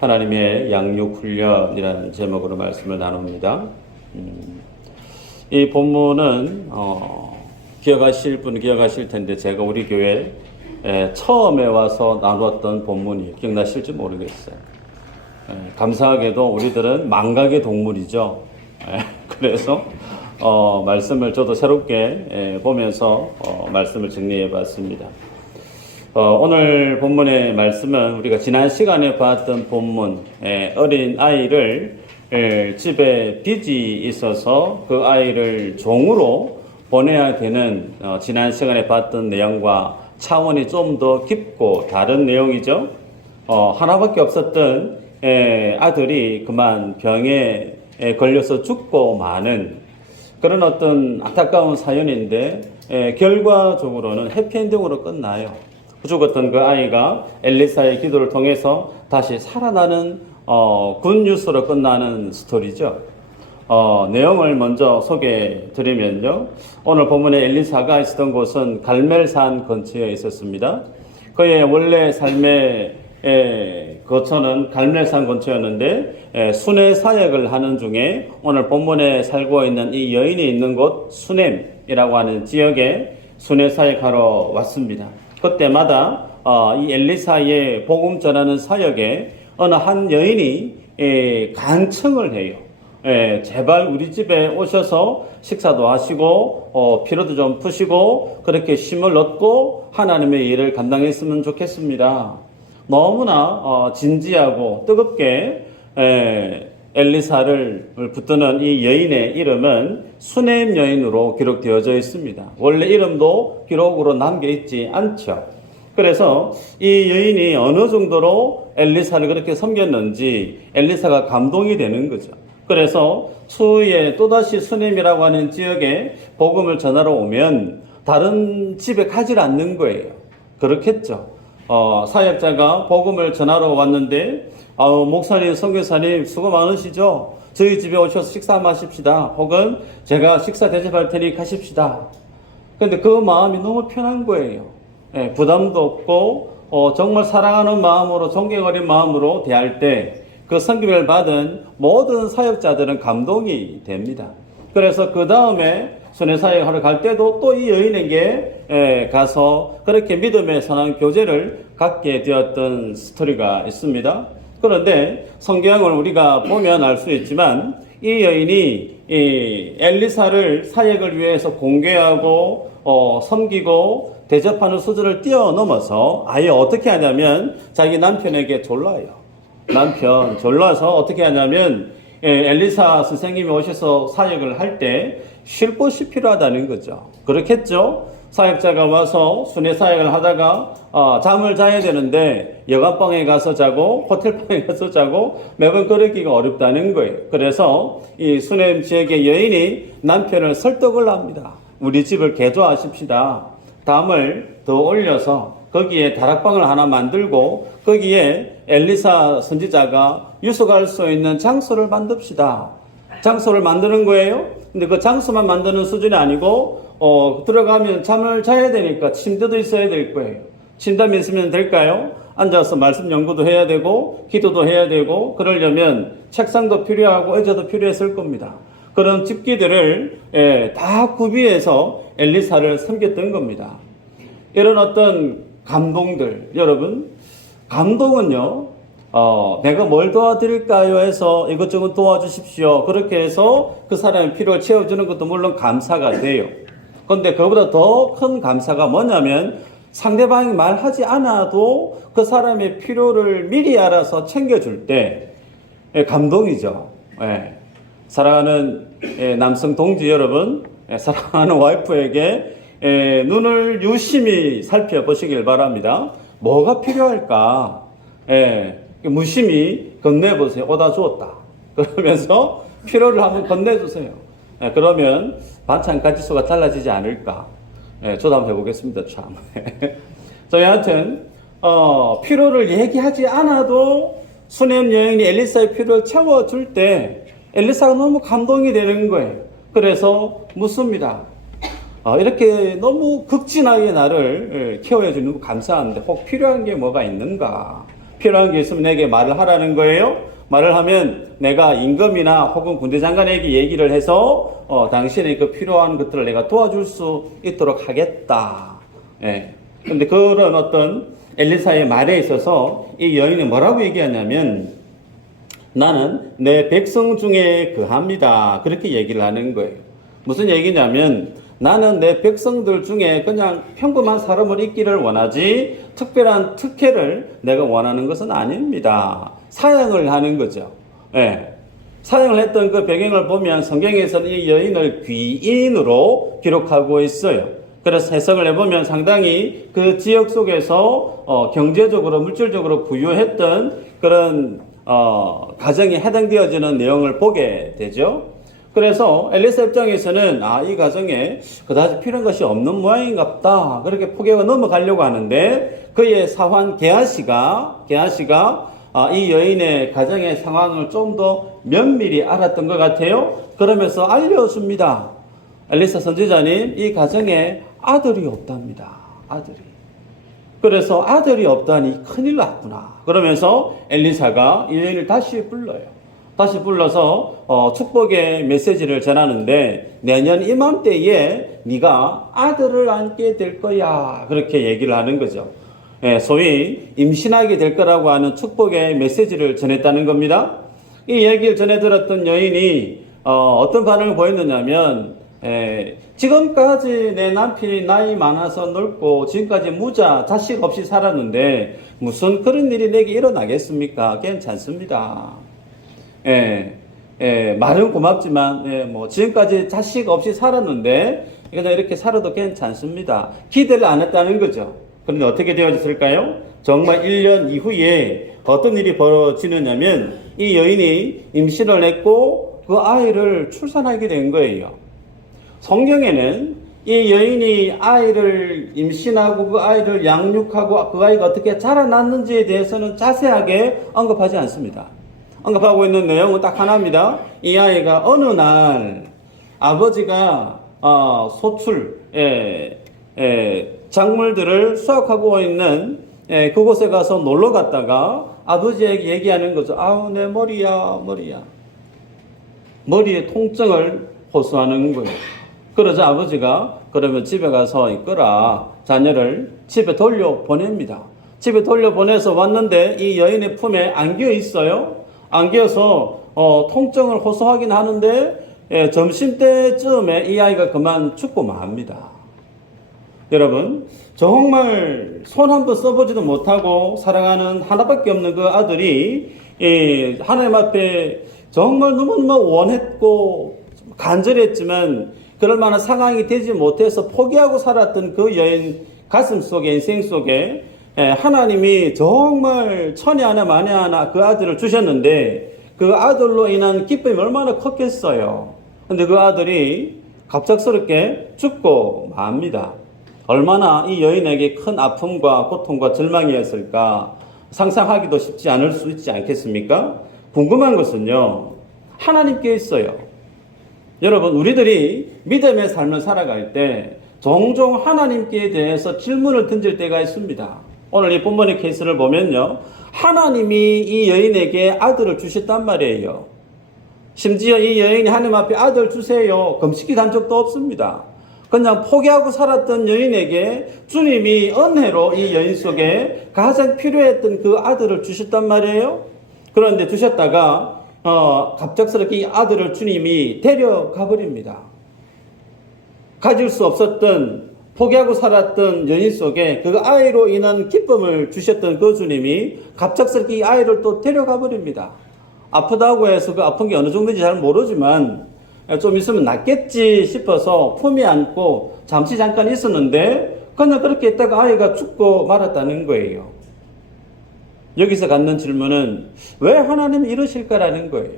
하나님의 양육훈련이라는 제목으로 말씀을 나눕니다. 이 본문은 기억하실 분 기억하실 텐데 제가 우리 교회 처음에 와서 나누었던 본문이 기억나실지 모르겠어요. 감사하게도 우리들은 망각의 동물이죠. 그래서 말씀을 저도 새롭게 보면서 말씀을 정리해 봤습니다. 오늘 본문의 말씀은 우리가 지난 시간에 봤던 본문, 어린 아이를 집에 빚이 있어서 그 아이를 종으로 보내야 되는 지난 시간에 봤던 내용과 차원이 좀 더 깊고 다른 내용이죠. 하나밖에 없었던 아들이 그만 병에 걸려서 죽고 마는 그런 어떤 안타까운 사연인데 결과적으로는 해피엔딩으로 끝나요. 죽었던 그 아이가 엘리사의 기도를 통해서 다시 살아나는 굿뉴스로 끝나는 스토리죠. 내용을 먼저 소개해 드리면요. 오늘 본문에 엘리사가 있었던 곳은 갈멜산 근처에 있었습니다. 그의 원래 삶의 거처는 갈멜산 근처였는데 수네 사역을 하는 중에 오늘 본문에 살고 있는 이 여인이 있는 곳 수넴이라고 하는 지역에 수네 사역하러 왔습니다. 그때마다 이 엘리사의 복음 전하는 사역에 어느 한 여인이 간청을 해요. 제발 우리 집에 오셔서 식사도 하시고 피로도 좀 푸시고 그렇게 쉼을 얻고 하나님의 일을 감당했으면 좋겠습니다. 너무나 진지하고 뜨겁게 엘리사를 붙드는 이 여인의 이름은 수넴 여인으로 기록되어져 있습니다. 원래 이름도 기록으로 남겨있지 않죠. 그래서 이 여인이 어느 정도로 엘리사를 그렇게 섬겼는지 엘리사가 감동이 되는 거죠. 그래서 추후에 또다시 수넴이라고 하는 지역에 복음을 전하러 오면 다른 집에 가지 않는 거예요. 그렇겠죠. 사역자가 복음을 전하러 왔는데 목사님, 선교사님 수고 많으시죠? 저희 집에 오셔서 식사 마십시다. 혹은 제가 식사 대접할 테니 가십시다. 그런데 그 마음이 너무 편한 거예요. 부담도 없고 정말 사랑하는 마음으로 존경 어린 마음으로 대할 때 그 섬김을 받은 모든 사역자들은 감동이 됩니다. 그래서 그 다음에 순회 사역하러 갈 때도 또 이 여인에게 가서 그렇게 믿음의 선한 교제를 갖게 되었던 스토리가 있습니다. 그런데 성경을 우리가 보면 알 수 있지만 이 여인이 엘리사를 사역을 위해서 공개하고 섬기고 대접하는 수준을 뛰어넘어서 아예 어떻게 하냐면 자기 남편에게 졸라요. 남편 졸라서 어떻게 하냐면 엘리사 선생님이 오셔서 사역을 할 때 쉴 곳이 필요하다는 거죠. 그렇겠죠? 사역자가 와서 순회 사역을 하다가 잠을 자야 되는데 여관방에 가서 자고 호텔방에 가서 자고 매번 그러기가 어렵다는 거예요. 그래서 이 수넴 지역의 여인이 남편을 설득을 합니다. 우리 집을 개조하십시다. 담을 더 올려서 거기에 다락방을 하나 만들고 거기에 엘리사 선지자가 유숙할 수 있는 장소를 만듭시다. 장소를 만드는 거예요. 근데 그 장소만 만드는 수준이 아니고 들어가면 잠을 자야 되니까 침대도 있어야 될 거예요. 침대만 있으면 될까요? 앉아서 말씀 연구도 해야 되고 기도도 해야 되고 그러려면 책상도 필요하고 의자도 필요했을 겁니다. 그런 집기들을 다 구비해서 엘리사를 섬겼던 겁니다. 이런 어떤 감동들, 여러분, 감동은요, 내가 뭘 도와드릴까요 해서 이것저것 도와주십시오. 그렇게 해서 그 사람의 필요를 채워주는 것도 물론 감사가 돼요. 그런데 그보다 더 큰 감사가 뭐냐면 상대방이 말하지 않아도 그 사람의 필요를 미리 알아서 챙겨줄 때 감동이죠. 사랑하는 남성 동지 여러분, 사랑하는 와이프에게 눈을 유심히 살펴보시길 바랍니다. 뭐가 필요할까? 무심히 건네보세요. 오다 주었다. 그러면서 필요를 한번 건네주세요. 그러면 반찬 가지수가 달라지지 않을까? 저도 한번 해보겠습니다. 참. 여하튼 필요를 얘기하지 않아도 수넴 여인이 엘리사의 필요를 채워줄 때 엘리사가 너무 감동이 되는 거예요. 그래서 묻습니다. 이렇게 너무 극진하게 나를 케어해 주는 거 감사한데 혹 필요한 게 뭐가 있는가? 필요한 게 있으면 내게 말을 하라는 거예요. 말을 하면 내가 임금이나 혹은 군대 장관에게 얘기를 해서 당신의 그 필요한 것들을 내가 도와줄 수 있도록 하겠다. 예. 근데 그런 어떤 엘리사의 말에 있어서 이 여인이 뭐라고 얘기하냐면 나는 내 백성 중에 거합니다. 그렇게 얘기를 하는 거예요. 무슨 얘기냐면 나는 내 백성들 중에 그냥 평범한 사람을 있기를 원하지 특별한 특혜를 내가 원하는 것은 아닙니다. 사양을 하는 거죠. 예. 사양을 했던 그 배경을 보면 성경에서는 이 여인을 귀인으로 기록하고 있어요. 그래서 해석을 해보면 상당히 그 지역 속에서 경제적으로 물질적으로 부유했던 그런 가정에 해당되어지는 내용을 보게 되죠. 그래서 엘리사 입장에서는 이 가정에 그다지 필요한 것이 없는 모양인갑다. 그렇게 포기하고 넘어가려고 하는데 그의 사환 게하시가 이 여인의 가정의 상황을 좀 더 면밀히 알았던 것 같아요. 그러면서 알려줍니다. 엘리사 선지자님, 이 가정에 아들이 없답니다. 아들이. 그래서 아들이 없다니 큰일 났구나. 그러면서 엘리사가 이 여인을 다시 불러요. 다시 불러서 축복의 메시지를 전하는데 내년 이맘때에 네가 아들을 안게 될 거야. 그렇게 얘기를 하는 거죠. 예, 소위 임신하게 될 거라고 하는 축복의 메시지를 전했다는 겁니다. 이 얘기를 전해 들었던 여인이 어떤 반응을 보였느냐면 지금까지 내 남편이 나이 많아서 늙고 지금까지 무자 자식 없이 살았는데 무슨 그런 일이 내게 일어나겠습니까? 괜찮습니다. 말은 고맙지만 뭐 지금까지 자식 없이 살았는데 그냥 이렇게 살아도 괜찮습니다. 기대를 안 했다는 거죠. 그런데 어떻게 되어졌을까요? 정말 1년 이후에 어떤 일이 벌어지느냐면 이 여인이 임신을 했고 그 아이를 출산하게 된 거예요. 성경에는 이 여인이 아이를 임신하고 그 아이를 양육하고 그 아이가 어떻게 자라났는지에 대해서는 자세하게 언급하지 않습니다. 언급하고 있는 내용은 딱 하나입니다. 이 아이가 어느 날 아버지가 소출 작물들을 수확하고 있는 그곳에 가서 놀러 갔다가 아버지에게 얘기하는 거죠. 아우 내 머리야. 머리에 통증을 호소하는 거예요. 그러자 아버지가 그러면 집에 가서 이끌어 자녀를 집에 돌려보냅니다. 집에 돌려보내서 왔는데 이 여인의 품에 안겨 있어요. 안겨서 통증을 호소하긴 하는데 점심때쯤에 이 아이가 그만 죽고 맙니다. 여러분 정말 손 한 번 써보지도 못하고 사랑하는 하나밖에 없는 그 아들이 하나님 앞에 정말 너무너무 원했고 간절했지만 그럴 만한 상황이 되지 못해서 포기하고 살았던 그 여인 가슴 속에 인생 속에 하나님이 정말 천이 하나 만이 하나 그 아들을 주셨는데 그 아들로 인한 기쁨이 얼마나 컸겠어요. 근데 그 아들이 갑작스럽게 죽고 맙니다. 얼마나 이 여인에게 큰 아픔과 고통과 절망이었을까 상상하기도 쉽지 않을 수 있지 않겠습니까? 궁금한 것은요, 하나님께 있어요. 여러분, 우리들이 믿음의 삶을 살아갈 때 종종 하나님께 대해서 질문을 던질 때가 있습니다. 오늘 이 본문의 케이스를 보면요, 하나님이 이 여인에게 아들을 주셨단 말이에요. 심지어 이 여인이 하나님 앞에 아들 주세요 금식기한 적도 없습니다. 그냥 포기하고 살았던 여인에게 주님이 은혜로 이 여인 속에 가장 필요했던 그 아들을 주셨단 말이에요. 그런데 주셨다가 갑작스럽게 이 아들을 주님이 데려가 버립니다. 가질 수 없었던 포기하고 살았던 여인 속에 그 아이로 인한 기쁨을 주셨던 그 주님이 갑작스럽게 이 아이를 또 데려가 버립니다. 아프다고 해서 그 아픈 게 어느 정도인지 잘 모르지만 좀 있으면 낫겠지 싶어서 품에 안고 잠깐 있었는데 그냥 그렇게 있다가 아이가 죽고 말았다는 거예요. 여기서 갖는 질문은 왜 하나님이 이러실까라는 거예요.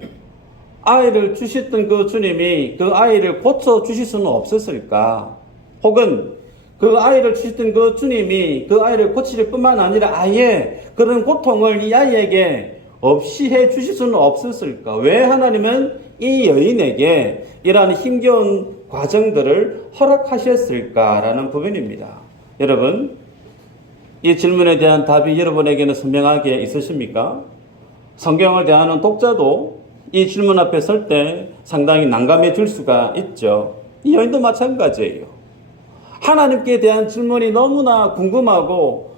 아이를 주셨던 그 주님이 그 아이를 고쳐 주실 수는 없었을까? 혹은 그 아이를 주셨던 그 주님이 그 아이를 고칠 뿐만 아니라 아예 그런 고통을 이 아이에게 없이 해 주실 수는 없었을까? 왜 하나님은 이 여인에게 이러한 힘겨운 과정들을 허락하셨을까라는 부분입니다. 여러분, 이 질문에 대한 답이 여러분에게는 선명하게 있으십니까? 성경을 대하는 독자도 이 질문 앞에 설 때 상당히 난감해질 수가 있죠. 이 여인도 마찬가지예요. 하나님께 대한 질문이 너무나 궁금하고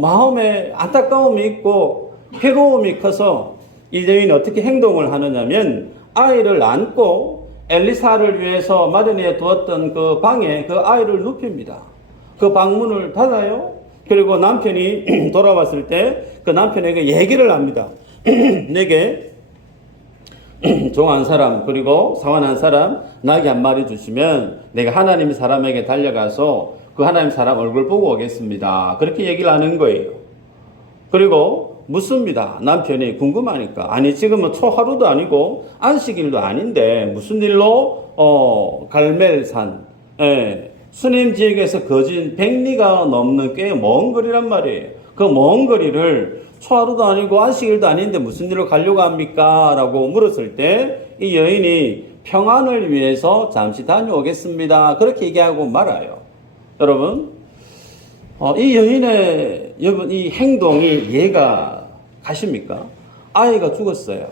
마음에 안타까움이 있고 괴로움이 커서 이 여인이 어떻게 행동을 하느냐면 아이를 안고 엘리사를 위해서 마련해 두었던 그 방에 그 아이를 눕힙니다. 그 방문을 닫아요. 그리고 남편이 돌아왔을 때 그 남편에게 얘기를 합니다. 내게 종 한 사람 그리고 사원 한 사람 나귀 한 마리 주시면 내가 하나님 사람에게 달려가서 그 하나님 사람 얼굴 보고 오겠습니다. 그렇게 얘기를 하는 거예요. 그리고 묻습니다. 남편이 궁금하니까. 아니 지금은 초하루도 아니고 안식일도 아닌데 무슨 일로 갈멜산 수님 지역에서 거진 100리가 넘는 꽤 먼 거리란 말이에요. 그 먼 거리를 초하루도 아니고 안식일도 아닌데 무슨 일로 가려고 합니까? 라고 물었을 때 이 여인이 평안을 위해서 잠시 다녀오겠습니다. 그렇게 얘기하고 말아요. 여러분, 이 여인의 이 행동이 이해가 가십니까? 아이가 죽었어요.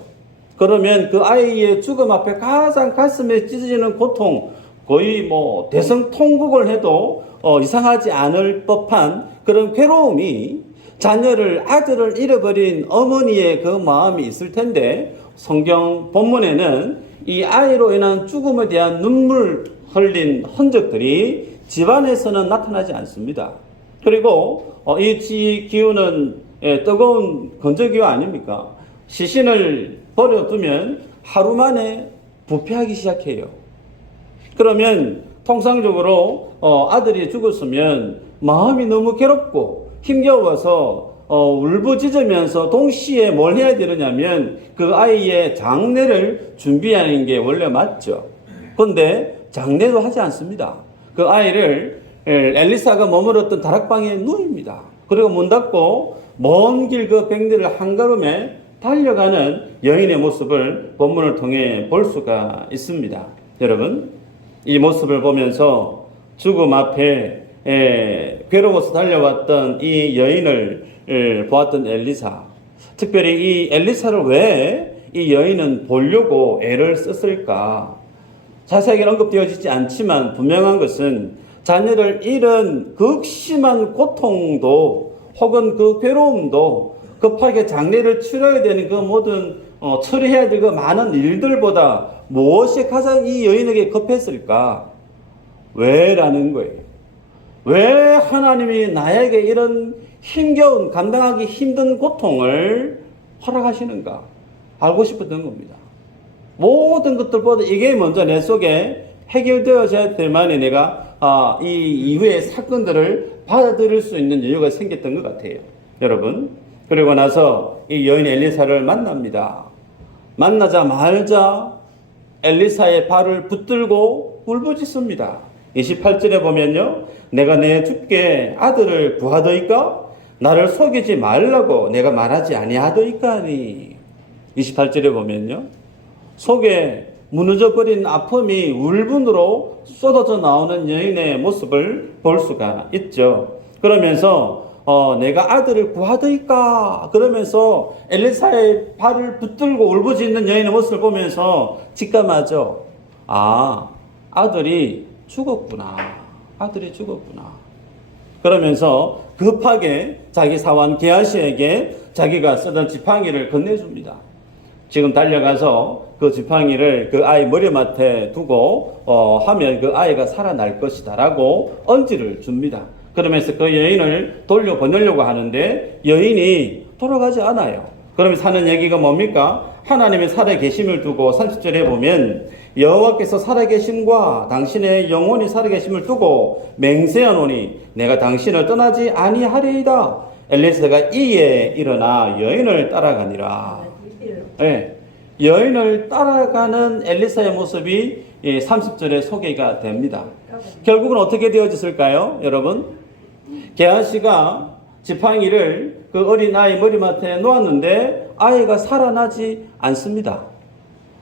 그러면 그 아이의 죽음 앞에 가장 가슴에 찢어지는 고통, 거의 뭐 대성통곡을 해도 이상하지 않을 법한 그런 괴로움이 자녀를, 아들을 잃어버린 어머니의 그 마음이 있을 텐데 성경 본문에는 이 아이로 인한 죽음에 대한 눈물 흘린 흔적들이 집안에서는 나타나지 않습니다. 그리고 이 기후는 뜨거운 건조기후 아닙니까? 시신을 버려두면 하루 만에 부패하기 시작해요. 그러면 통상적으로 아들이 죽었으면 마음이 너무 괴롭고 힘겨워서 울부짖으면서 동시에 뭘 해야 되느냐면 그 아이의 장례를 준비하는 게 원래 맞죠. 그런데 장례도 하지 않습니다. 그 아이를 엘리사가 머물렀던 다락방에 누입니다. 그리고 문 닫고 먼 길 그 백리를 한걸음에 달려가는 여인의 모습을 본문을 통해 볼 수가 있습니다. 여러분, 이 모습을 보면서 죽음 앞에 괴로워서 달려왔던 이 여인을 보았던 엘리사, 특별히 이 엘리사를 왜 이 여인은 보려고 애를 썼을까? 자세하게 언급되어지지 않지만 분명한 것은 자녀를 잃은 극심한 고통도 혹은 그 괴로움도 급하게 장례를 치러야 되는 그 모든 처리해야 될 그 많은 일들보다 무엇이 가장 이 여인에게 급했을까? 왜라는 거예요. 왜 하나님이 나에게 이런 힘겨운, 감당하기 힘든 고통을 허락하시는가? 알고 싶었던 겁니다. 모든 것들보다 이게 먼저 내 속에 해결되어져야 될 만에 내가 이 이후의 사건들을 받아들일 수 있는 여유가 생겼던 것 같아요. 여러분, 그리고 나서 이 여인 엘리사를 만납니다. 만나자마자 엘리사의 발을 붙들고 울부짖습니다. 28절에 보면요, 내가 내 주께 아들을 구하더이까? 나를 속이지 말라고 내가 말하지 아니하더이까니. 28절에 보면요, 속에 무너져버린 아픔이 울분으로 쏟아져 나오는 여인의 모습을 볼 수가 있죠. 그러면서 내가 아들을 구하더이까? 그러면서 엘리사의 발을 붙들고 울부짖는 여인의 모습을 보면서 직감하죠. 아들이 죽었구나. 아들이 죽었구나. 그러면서 급하게 자기 사원 게하시에게 자기가 쓰던 지팡이를 건네줍니다. 지금 달려가서 그 지팡이를 그 아이 머리맡에 두고 하면 그 아이가 살아날 것이다 라고 언지를 줍니다. 그러면서 그 여인을 돌려보내려고 하는데 여인이 돌아가지 않아요. 그러면서 하는 얘기가 뭡니까? 하나님의 살아계심을 두고 30절에 보면 여호와께서 살아계심과 당신의 영혼이 살아계심을 두고 맹세하노니 내가 당신을 떠나지 아니하리이다. 엘리사가 이에 일어나 여인을 따라가니라. 네, 여인을 따라가는 엘리사의 모습이 30절에 소개가 됩니다. 결국은 어떻게 되어졌을까요? 여러분, 게하시가 지팡이를 그 어린아이 머리맡에 놓았는데 아이가 살아나지 않습니다.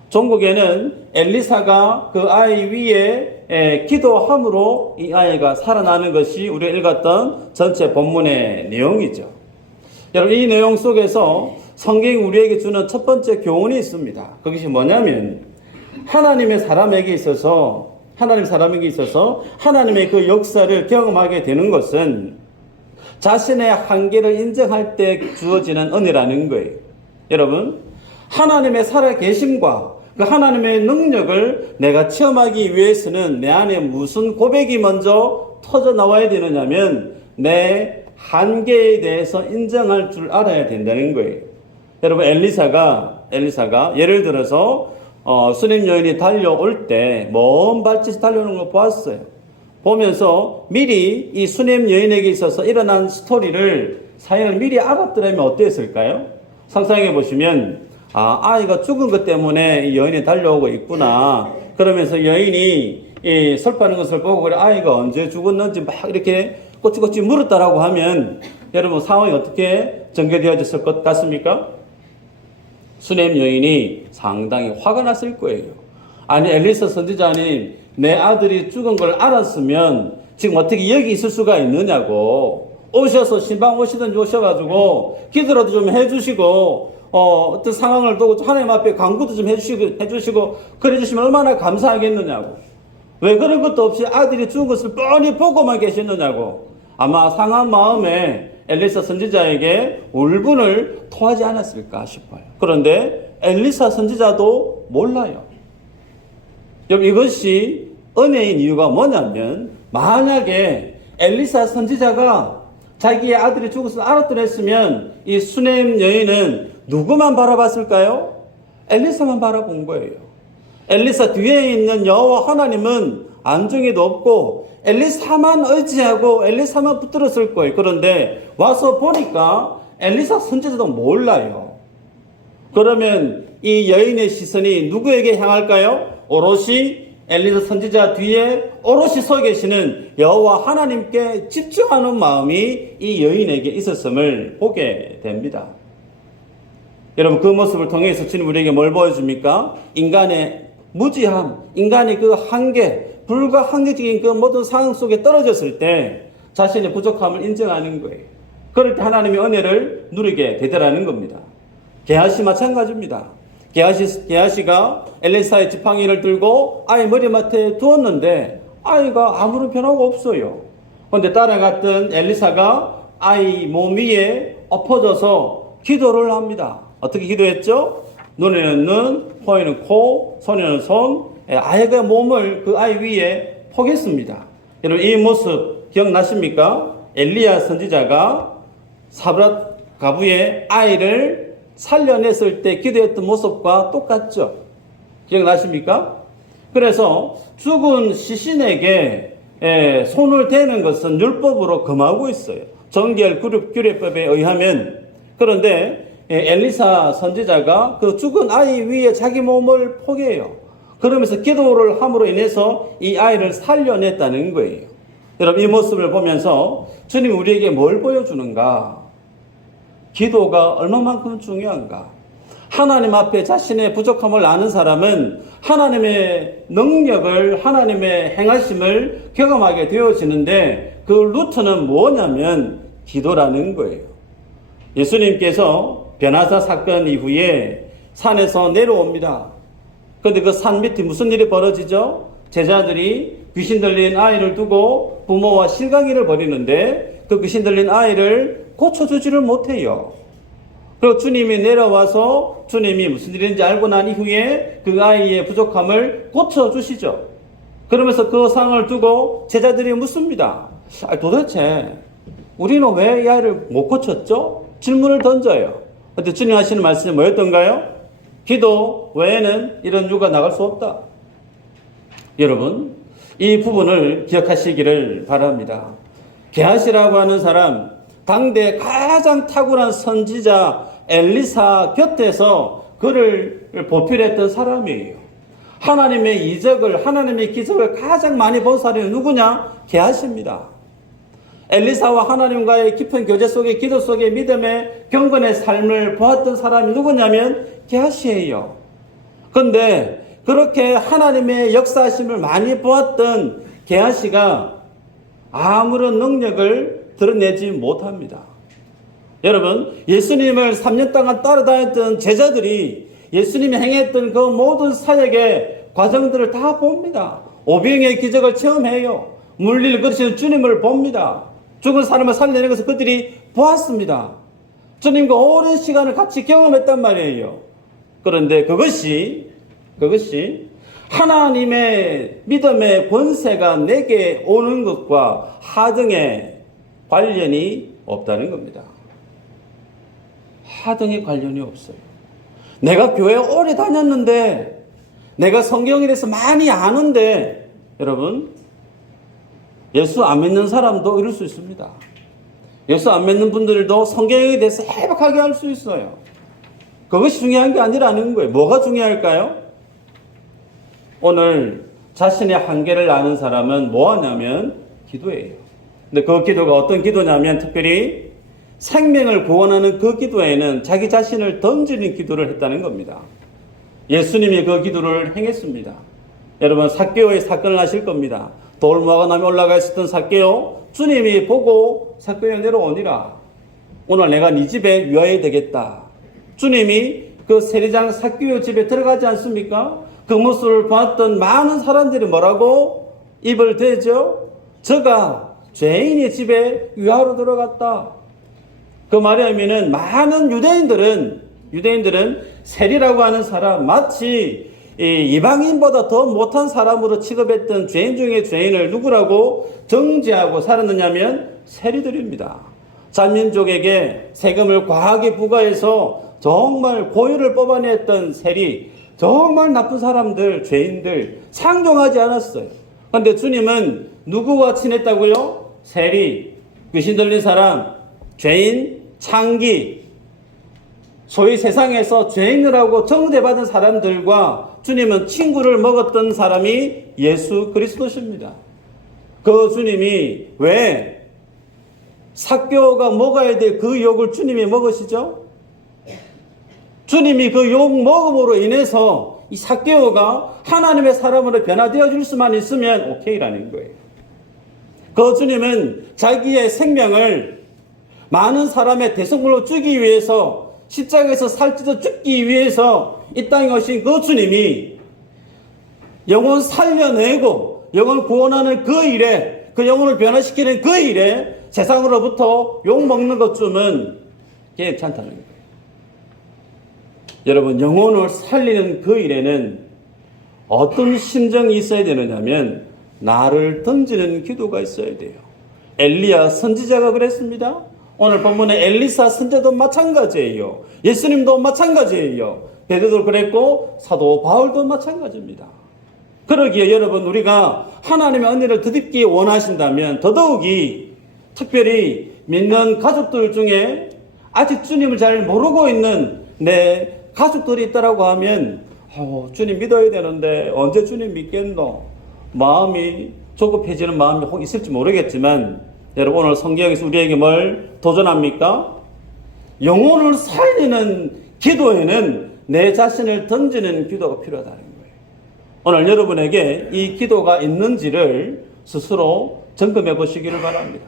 종국에는 엘리사가 그 아이 위에 기도함으로 이 아이가 살아나는 것이 우리가 읽었던 전체 본문의 내용이죠. 여러분, 이 내용 속에서 성경이 우리에게 주는 첫 번째 교훈이 있습니다. 그것이 뭐냐면 하나님의 사람에게 있어서 하나님의 그 역사를 경험하게 되는 것은 자신의 한계를 인정할 때 주어지는 은혜라는 거예요. 여러분, 하나님의 살아계심과 그 하나님의 능력을 내가 체험하기 위해서는 내 안에 무슨 고백이 먼저 터져 나와야 되느냐면 내 한계에 대해서 인정할 줄 알아야 된다는 거예요. 여러분, 엘리사가 예를 들어서 수냄 여인이 달려올 때 먼 발짓이 달려오는 걸 보았어요. 보면서 미리 이 수냄 여인에게 있어서 일어난 사연을 미리 알았더라면 어땠을까요? 상상해 보시면 아이가 죽은 것 때문에 이 여인이 달려오고 있구나. 그러면서 여인이 슬퍼하는 것을 보고 그래 아이가 언제 죽었는지 막 이렇게 꼬치꼬치 물었다라고 하면 여러분 상황이 어떻게 전개되어졌을 것 같습니까? 수냄 여인이 상당히 화가 났을 거예요. 아니 엘리사 선지자님 내 아들이 죽은 걸 알았으면 지금 어떻게 여기 있을 수가 있느냐고 오셔서 신방 오시든지 오셔가지고 기도라도 좀 해주시고 어떤 상황을 두고 하나님 앞에 간구도 좀 해주시고 그래 주시면 얼마나 감사하겠느냐고. 왜 그런 것도 없이 아들이 죽은 것을 뻔히 보고만 계셨느냐고. 아마 상한 마음에 엘리사 선지자에게 울분을 토하지 않았을까 싶어요. 그런데 엘리사 선지자도 몰라요. 여러분, 이것이 은혜인 이유가 뭐냐면 만약에 엘리사 선지자가 자기의 아들이 죽었을 알았더랬으면 이 수냄 여인은 누구만 바라봤을까요? 엘리사만 바라본 거예요. 엘리사 뒤에 있는 여호와 하나님은 안중에도 없고 엘리사만 의지하고 엘리사만 붙들었을 거예요. 그런데 와서 보니까 엘리사 선지자도 몰라요. 그러면 이 여인의 시선이 누구에게 향할까요? 오롯이 엘리사 선지자 뒤에 오롯이 서 계시는 여호와 하나님께 집중하는 마음이 이 여인에게 있었음을 보게 됩니다. 여러분, 그 모습을 통해서 주님 우리에게 뭘 보여줍니까? 인간의 무지함, 인간의 그 한계, 불가항력적인 그 모든 상황 속에 떨어졌을 때 자신의 부족함을 인정하는 거예요. 그럴 때 하나님의 은혜를 누리게 되더라는 겁니다. 게하시 마찬가지입니다. 게하시가 엘리사의 지팡이를 들고 아이 머리맡에 두었는데 아이가 아무런 변화가 없어요. 그런데 따라갔던 엘리사가 아이 몸 위에 엎어져서 기도를 합니다. 어떻게 기도했죠? 눈에는 눈, 코에는 코, 손에는 손, 아이의 몸을 그 아이 위에 포겠습니다. 여러분, 이 모습 기억나십니까? 엘리야 선지자가 사브랏 가부의 아이를 살려냈을 때 기도했던 모습과 똑같죠? 기억나십니까? 그래서 죽은 시신에게 손을 대는 것은 율법으로 금하고 있어요. 정결 규례법에 의하면. 그런데 엘리사 선지자가 그 죽은 아이 위에 자기 몸을 포개요. 그러면서 기도를 함으로 인해서 이 아이를 살려냈다는 거예요. 여러분, 이 모습을 보면서 주님이 우리에게 뭘 보여주는가? 기도가 얼마만큼 중요한가? 하나님 앞에 자신의 부족함을 아는 사람은 하나님의 능력을, 하나님의 행하심을 경험하게 되어지는데 그 루트는 뭐냐면 기도라는 거예요. 예수님께서 변화사 사건 이후에 산에서 내려옵니다. 그런데 그 산 밑에 무슨 일이 벌어지죠? 제자들이 귀신 들린 아이를 두고 부모와 실강이를 벌이는데 그 귀신 들린 아이를 고쳐주지를 못해요. 그리고 주님이 내려와서 주님이 무슨 일인지 알고 난 이후에 그 아이의 부족함을 고쳐주시죠. 그러면서 그 상을 두고 제자들이 묻습니다. 도대체 우리는 왜 이 아이를 못 고쳤죠? 질문을 던져요. 그런데 주님 하시는 말씀이 뭐였던가요? 기도 외에는 이런 유가 나갈 수 없다. 여러분, 이 부분을 기억하시기를 바랍니다. 게하시라고 하는 사람, 당대 가장 탁월한 선지자 엘리사 곁에서 그를 보필했던 사람이에요. 하나님의 이적을, 하나님의 기적을 가장 많이 본 사람이 누구냐? 게하시입니다. 엘리사와 하나님과의 깊은 교제 속에, 기도 속에 믿음의 경건의 삶을 보았던 사람이 누구냐면 게하시예요. 그런데 그렇게 하나님의 역사하심을 많이 보았던 게하시가 아무런 능력을 드러내지 못합니다. 여러분, 예수님을 3년 동안 따라다녔던 제자들이 예수님이 행했던 그 모든 사역의 과정들을 다 봅니다. 오병의 기적을 체험해요. 물리를 걸으시는 주님을 봅니다. 죽은 사람을 살려내는 것을 그들이 보았습니다. 주님과 오랜 시간을 같이 경험했단 말이에요. 그런데 그것이 하나님의 믿음의 권세가 내게 오는 것과 하등의 관련이 없다는 겁니다. 하등의 관련이 없어요. 내가 교회 오래 다녔는데, 내가 성경에 대해서 많이 아는데, 여러분, 예수 안 믿는 사람도 이럴 수 있습니다. 예수 안 믿는 분들도 성경에 대해서 해박하게 할 수 있어요. 그것이 중요한 게 아니라는 거예요. 뭐가 중요할까요? 오늘 자신의 한계를 아는 사람은 뭐 하냐면 기도예요. 근데 그 기도가 어떤 기도냐면 특별히 생명을 구원하는 그 기도에는 자기 자신을 던지는 기도를 했다는 겁니다. 예수님이 그 기도를 행했습니다. 여러분, 삭개오의 사건을 아실 겁니다. 돌 모아가 남에 올라가 있었던 삭개오, 주님이 보고 삭개오 내려오니라. 오늘 내가 네 집에 유하여야 되겠다. 주님이 그 세리장 삭개오 집에 들어가지 않습니까? 그 모습을 봤던 많은 사람들이 뭐라고 입을 대죠? 저가 죄인의 집에 유하로 들어갔다. 그 말의 의미는 많은 유대인들은 세리라고 하는 사람, 마치 이방인보다 더 못한 사람으로 취급했던 죄인 중에 죄인을 누구라고 정죄하고 살았느냐면 세리들입니다. 잔민족에게 세금을 과하게 부과해서 정말 고유를 뽑아냈던 세리, 정말 나쁜 사람들, 죄인들 상종하지 않았어요. 그런데 주님은 누구와 친했다고요? 세리, 귀신 들린 사람, 죄인, 창기, 소위 세상에서 죄인이라고 정죄받은 사람들과 주님은 친구를 먹었던 사람이 예수 그리스도십니다. 그 주님이 왜 삭개오가 먹어야 될 그 욕을 주님이 먹으시죠? 주님이 그 욕 먹음으로 인해서 이 삭개오가 하나님의 사람으로 변화되어 줄 수만 있으면 오케이라는 거예요. 그 주님은 자기의 생명을 많은 사람의 대성물로 주기 위해서, 십자가에서 살찌져 죽기 위해서 이 땅에 오신 그 주님이 영혼 살려내고 영혼 구원하는 그 일에, 그 영혼을 변화시키는 그 일에 세상으로부터 욕먹는 것쯤은 괜찮다는 거예요. 여러분, 영혼을 살리는 그 일에는 어떤 심정이 있어야 되느냐면 나를 던지는 기도가 있어야 돼요. 엘리야 선지자가 그랬습니다. 오늘 본문의 엘리사 선지자도 마찬가지예요. 예수님도 마찬가지예요. 베드로도 그랬고 사도 바울도 마찬가지입니다. 그러기에 여러분, 우리가 하나님의 은혜를 덧입기 원하신다면 더더욱이 특별히 믿는 가족들 중에 아직 주님을 잘 모르고 있는 내 가족들이 있다라고 하면 주님 믿어야 되는데 언제 주님 믿겠노? 마음이 조급해지는 마음이 혹 있을지 모르겠지만, 여러분, 오늘 성경에서 우리에게 뭘 도전합니까? 영혼을 살리는 기도에는 내 자신을 던지는 기도가 필요하다는 거예요. 오늘 여러분에게 이 기도가 있는지를 스스로 점검해 보시기를 바랍니다.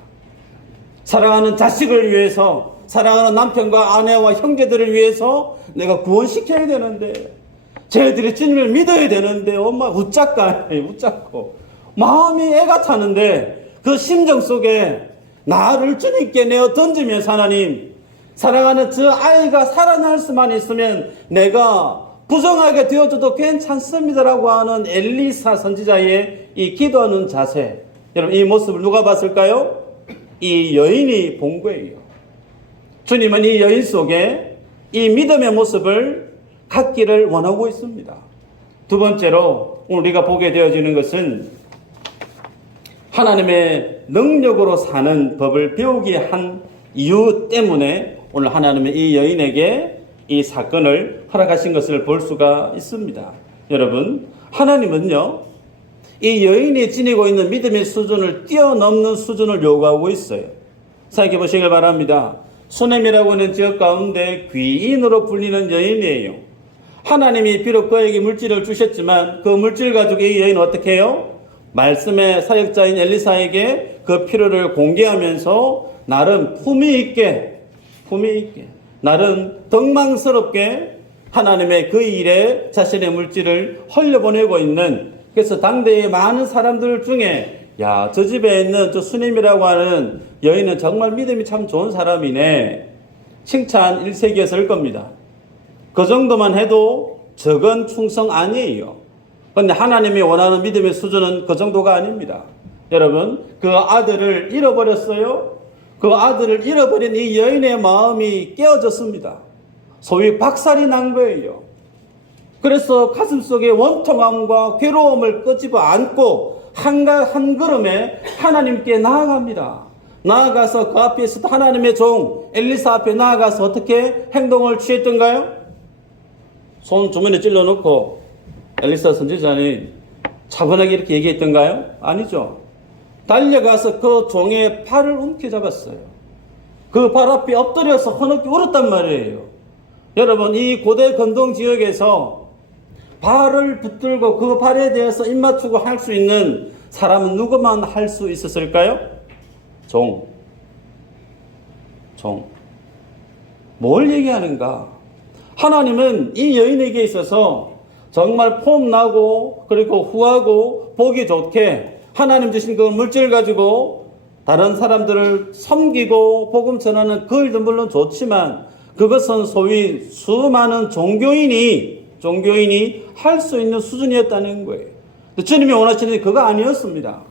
사랑하는 자식을 위해서, 사랑하는 남편과 아내와 형제들을 위해서 내가 구원시켜야 되는데, 쟤들이 주님을 믿어야 되는데 엄마 웃잡고 마음이 애가 타는데 그 심정 속에 나를 주님께 내어 던지면서 하나님, 사랑하는 저 아이가 살아날 수만 있으면 내가 부정하게 되어줘도 괜찮습니다라고 하는 엘리사 선지자의 이 기도하는 자세, 여러분, 이 모습을 누가 봤을까요? 이 여인이 본 거예요. 주님은 이 여인 속에 이 믿음의 모습을 갖기를 원하고 있습니다. 두 번째로 오늘 우리가 보게 되어지는 것은 하나님의 능력으로 사는 법을 배우게 한 이유 때문에 오늘 하나님의 이 여인에게 이 사건을 허락하신 것을 볼 수가 있습니다. 여러분, 하나님은요, 이 여인이 지니고 있는 믿음의 수준을 뛰어넘는 수준을 요구하고 있어요. 생각해 보시길 바랍니다. 수넴이라고 하는 지역 가운데 귀인으로 불리는 여인이에요. 하나님이 비록 그에게 물질을 주셨지만 그 물질 가지고 이 여인은 어떻게 해요? 말씀의 사역자인 엘리사에게 그 필요를 공개하면서 나름 품위 있게 나름 덕망스럽게 하나님의 그 일에 자신의 물질을 흘려보내고 있는, 그래서 당대의 많은 사람들 중에 야, 저 집에 있는 저 수님이라고 하는 여인은 정말 믿음이 참 좋은 사람이네, 칭찬 일색이었을 겁니다. 그 정도만 해도 적은 충성 아니에요. 그런데 하나님이 원하는 믿음의 수준은 그 정도가 아닙니다. 여러분, 그 아들을 잃어버렸어요. 그 아들을 잃어버린 이 여인의 마음이 깨어졌습니다. 소위 박살이 난 거예요. 그래서 가슴속에 원통함과 괴로움을 끄집어 안고 한 걸음에 하나님께 나아갑니다. 나아가서 그 앞에서 하나님의 종 엘리사 앞에 나아가서 어떻게 행동을 취했던가요? 손 주머니에 찔러놓고 엘리사 선지자는 차분하게 이렇게 얘기했던가요? 아니죠. 달려가서 그 종의 팔을 움켜잡았어요. 그 발 앞에 엎드려서 흐느끼 울었단 말이에요. 여러분, 이 고대 건동 지역에서 발을 붙들고 그 발에 대해서 입맞추고 할 수 있는 사람은 누구만 할 수 있었을까요? 종. 뭘 얘기하는가? 하나님은 이 여인에게 있어서 정말 폼나고 그리고 후하고 보기 좋게 하나님 주신 그 물질 가지고 다른 사람들을 섬기고 복음 전하는 그 일도 물론 좋지만 그것은 소위 수많은 종교인이 할 수 있는 수준이었다는 거예요. 주님이 원하시는 게 그거 아니었습니다.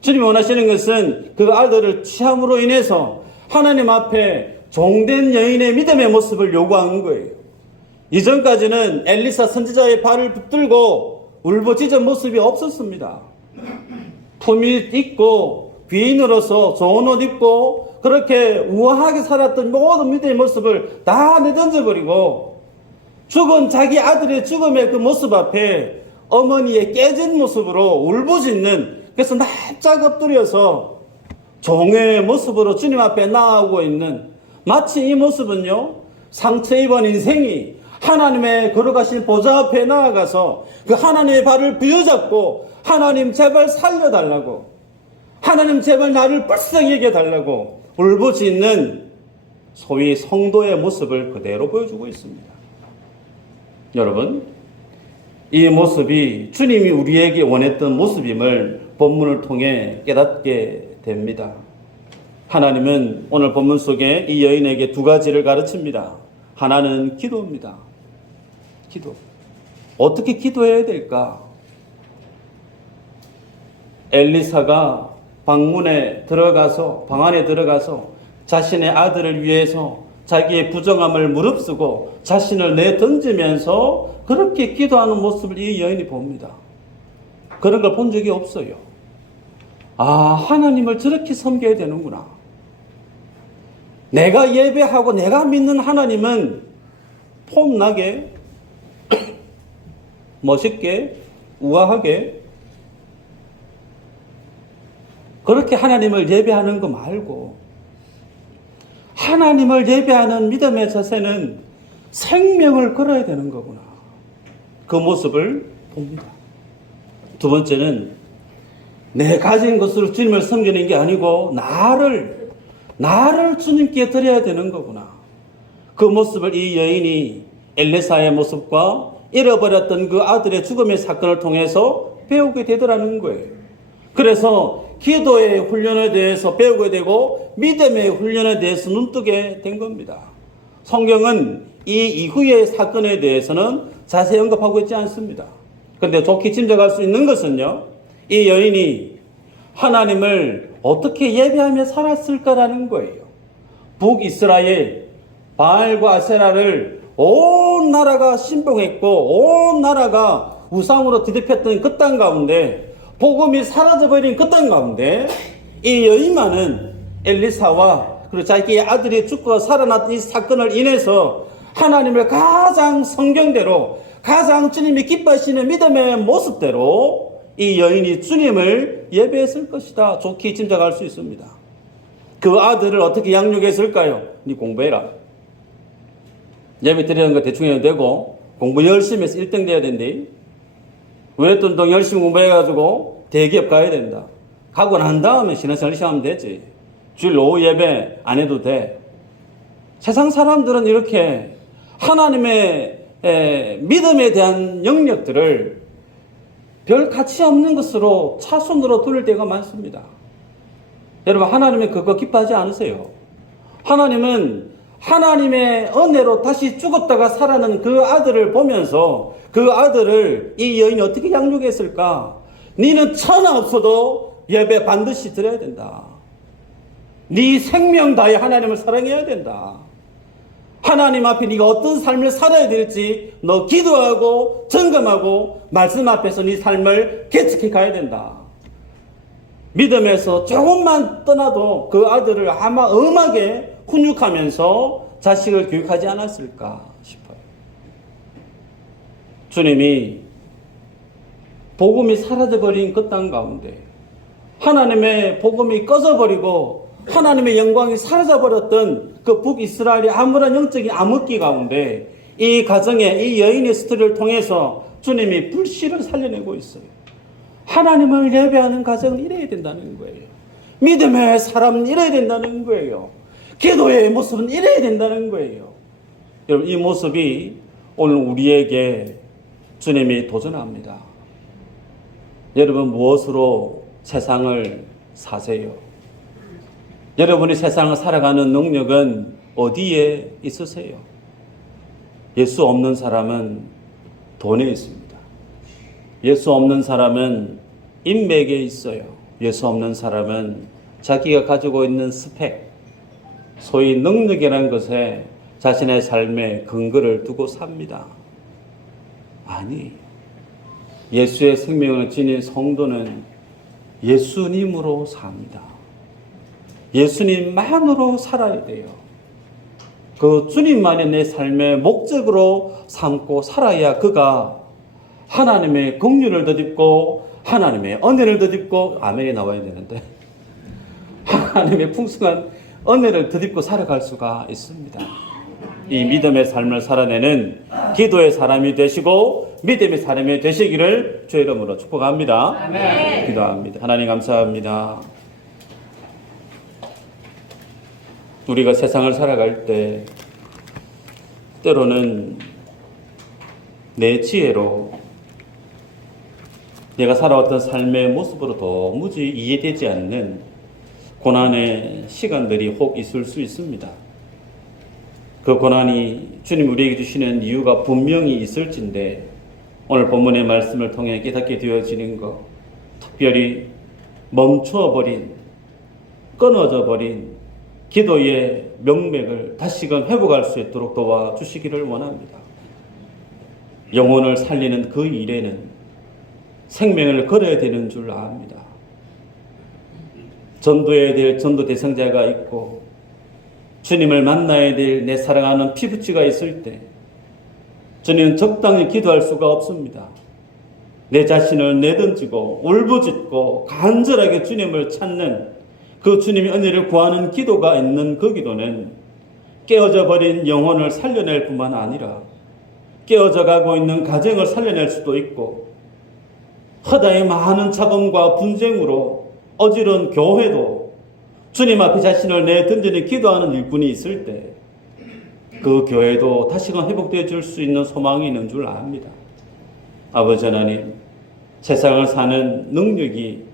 주님이 원하시는 것은 그 아들을 취함으로 인해서 하나님 앞에 종된 여인의 믿음의 모습을 요구한 거예요. 이전까지는 엘리사 선지자의 발을 붙들고 울부짖은 모습이 없었습니다. 품이 있고 귀인으로서 좋은 옷 입고 그렇게 우아하게 살았던 모든 믿음의 모습을 다 내던져버리고 죽은 자기 아들의 죽음의 그 모습 앞에 어머니의 깨진 모습으로 울부짖는, 그래서 납작 엎드려서 종의 모습으로 주님 앞에 나아오고 있는, 마치 이 모습은요, 상처 입은 인생이 하나님의 걸어가신 보좌 앞에 나아가서 그 하나님의 발을 부여잡고 하나님 제발 살려달라고, 하나님 제발 나를 불쌍히 여겨달라고 울부짖는 소위 성도의 모습을 그대로 보여주고 있습니다. 여러분, 이 모습이 주님이 우리에게 원했던 모습임을 본문을 통해 깨닫게 됩니다. 하나님은 오늘 본문 속에 이 여인에게 두 가지를 가르칩니다. 하나는 기도입니다. 기도. 어떻게 기도해야 될까? 엘리사가 방 안에 들어가서 자신의 아들을 위해서 자기의 부정함을 무릅쓰고 자신을 내던지면서 그렇게 기도하는 모습을 이 여인이 봅니다. 그런 걸 본 적이 없어요. 아, 하나님을 저렇게 섬겨야 되는구나. 내가 예배하고 내가 믿는 하나님은 폼나게 멋있게 우아하게 그렇게 하나님을 예배하는 거 말고 하나님을 예배하는 믿음의 자세는 생명을 걸어야 되는 거구나. 그 모습을 봅니다. 두 번째는 내 가진 것으로 주님을 섬기는 게 아니고 나를 주님께 드려야 되는 거구나. 그 모습을 이 여인이 엘리사의 모습과 잃어버렸던 그 아들의 죽음의 사건을 통해서 배우게 되더라는 거예요. 그래서 기도의 훈련에 대해서 배우게 되고 믿음의 훈련에 대해서 눈뜨게 된 겁니다. 성경은 이 이후의 사건에 대해서는 자세히 언급하고 있지 않습니다. 그런데 좋게 짐작할 수 있는 것은요, 이 여인이 하나님을 어떻게 예배하며 살았을까라는 거예요. 북이스라엘 바알과 아세라를 온 나라가 신봉했고 온 나라가 우상으로 뒤덮였던 그 땅 가운데, 복음이 사라져버린 그 땅 가운데 이 여인만은 엘리사와 그리고 자기의 아들이 죽고 살아났던 이 사건을 인해서 하나님을 가장 성경대로 가장 주님이 기뻐하시는 믿음의 모습대로 이 여인이 주님을 예배했을 것이다. 좋게 짐작할 수 있습니다. 그 아들을 어떻게 양육했을까요? 네 공부해라. 예배 드리는 거 대충 해도 되고 공부 열심히 해서 1등 돼야 된대. 외래돈동 열심히 공부해가지고 대기업 가야 된다. 가고 난 다음에 신앙생활 열심히 하면 되지. 주일 오후 예배 안 해도 돼. 세상 사람들은 이렇게 하나님의 믿음에 대한 영역들을 별 가치 없는 것으로 차순으로 돌릴 때가 많습니다. 여러분, 하나님은 그거 기뻐하지 않으세요? 하나님은 하나님의 은혜로 다시 죽었다가 살아난 그 아들을 보면서 그 아들을 이 여인이 어떻게 양육했을까? 니는 천하 없어도 예배 반드시 드려야 된다. 네 생명 다해 하나님을 사랑해야 된다. 하나님 앞에 네가 어떤 삶을 살아야 될지 너 기도하고 점검하고 말씀 앞에서 네 삶을 개척해 가야 된다. 믿음에서 조금만 떠나도 그 아들을 아마 엄하게 훈육하면서 자식을 교육하지 않았을까 싶어요. 주님이 복음이 사라져버린 그 땅 가운데 하나님의 복음이 꺼져버리고 하나님의 영광이 사라져버렸던 그 북이스라엘의 아무런 영적인 암흑기 가운데 이 가정에 이 여인의 스토리를 통해서 주님이 불씨를 살려내고 있어요. 하나님을 예배하는 가정은 이래야 된다는 거예요. 믿음의 사람은 이래야 된다는 거예요. 기도의 모습은 이래야 된다는 거예요. 여러분, 이 모습이 오늘 우리에게 주님이 도전합니다. 여러분, 무엇으로 세상을 사세요? 여러분이 세상을 살아가는 능력은 어디에 있으세요? 예수 없는 사람은 돈에 있습니다. 예수 없는 사람은 인맥에 있어요. 예수 없는 사람은 자기가 가지고 있는 스펙, 소위 능력이라는 것에 자신의 삶의 근거를 두고 삽니다. 아니, 예수의 생명을 지닌 성도는 예수님으로 삽니다. 예수님만으로 살아야 돼요. 그 주님만이 내 삶의 목적으로 삼고 살아야 그가 하나님의 긍휼을 덧입고 하나님의 은혜를 덧입고 아멘이 나와야 되는데 하나님의 풍성한 은혜를 덧입고 살아갈 수가 있습니다. 이 믿음의 삶을 살아내는 기도의 사람이 되시고 믿음의 사람이 되시기를 주의 이름으로 축복합니다. 아멘. 기도합니다. 하나님 감사합니다. 우리가 세상을 살아갈 때 때로는 내 지혜로 내가 살아왔던 삶의 모습으로 도무지 이해되지 않는 고난의 시간들이 혹 있을 수 있습니다. 그 고난이 주님 우리에게 주시는 이유가 분명히 있을진데 오늘 본문의 말씀을 통해 깨닫게 되어지는 것, 특별히 멈춰버린, 끊어져 버린 기도의 명맥을 다시금 회복할 수 있도록 도와주시기를 원합니다. 영혼을 살리는 그 일에는 생명을 걸어야 되는 줄 압니다. 전도해야 될 전도 대상자가 있고 주님을 만나야 될 내 사랑하는 피부치가 있을 때 주님은 적당히 기도할 수가 없습니다. 내 자신을 내던지고 울부짖고 간절하게 주님을 찾는 그 주님의 은혜를 구하는 기도가 있는 그 기도는 깨어져 버린 영혼을 살려낼 뿐만 아니라 깨어져 가고 있는 가정을 살려낼 수도 있고 허다의 많은 자금과 분쟁으로 어지러운 교회도 주님 앞에 자신을 내던지는 기도하는 일꾼이 있을 때 그 교회도 다시금 회복되어 줄 수 있는 소망이 있는 줄 압니다. 아버지 하나님, 세상을 사는 능력이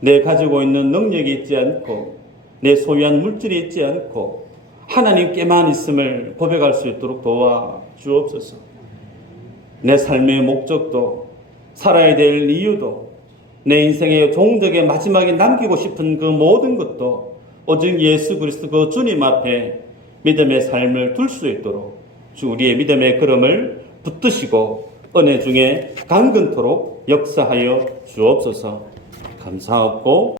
내 가지고 있는 능력이 있지 않고 내 소유한 물질이 있지 않고 하나님께만 있음을 고백할 수 있도록 도와주옵소서. 내 삶의 목적도 살아야 될 이유도 내 인생의 종적의 마지막에 남기고 싶은 그 모든 것도 오직 예수 그리스도 그 주님 앞에 믿음의 삶을 둘 수 있도록 주 우리의 믿음의 걸음을 붙드시고 은혜 중에 강건토록 역사하여 주옵소서. 감사하고